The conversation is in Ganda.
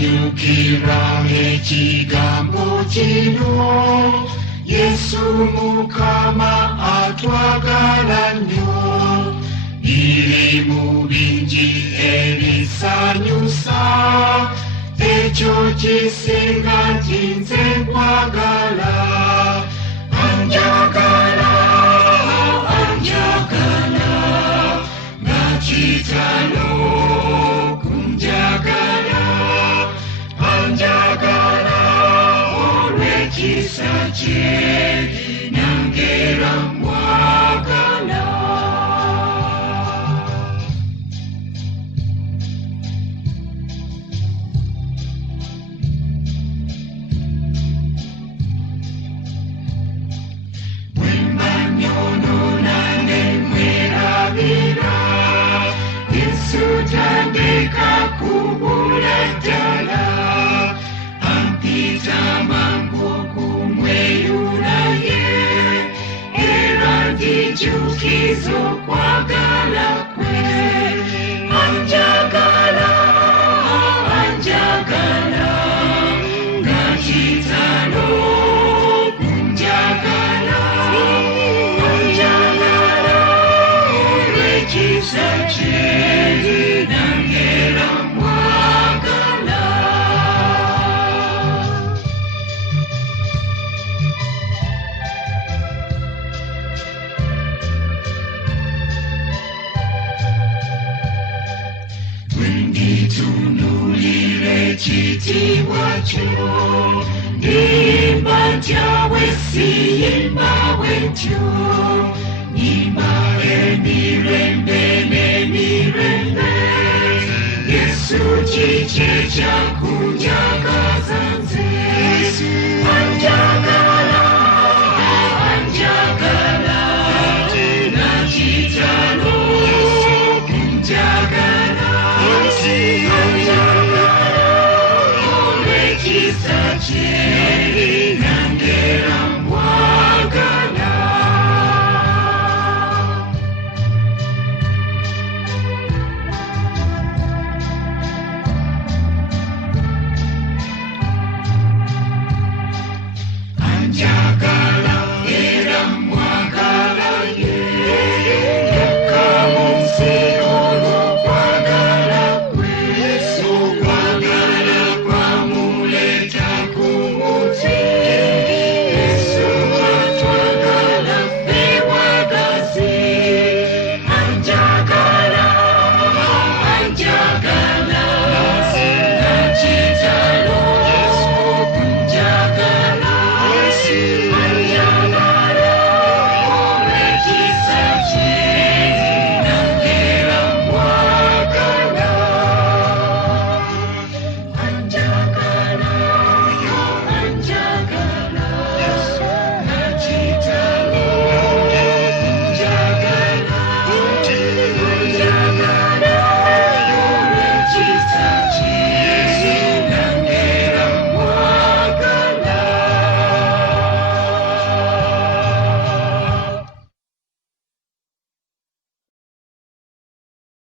anyukira ekigambo kino Yesu Mukama atwagala nnyo birimu bingi ebisanyusa ekyo kisinga nti nze nkwagala anjagala nga kitalo kunjagala anjagala olw'ekisa kye nangera mwagala tandika kubula ddala ampita mangu kumweyulaye era ndijukiza okwagala kwe anjagala nga kitalo kunjagala anjagala olw'ekisa kye tunulire ekitiibwa kyo ndimba ntya bwe siyimba bwentyo nyimba emirembe n'emirembe Yesu kiki ekyakunjagaza nze anjagala nga kitalo kunjagala olw'ekisa kye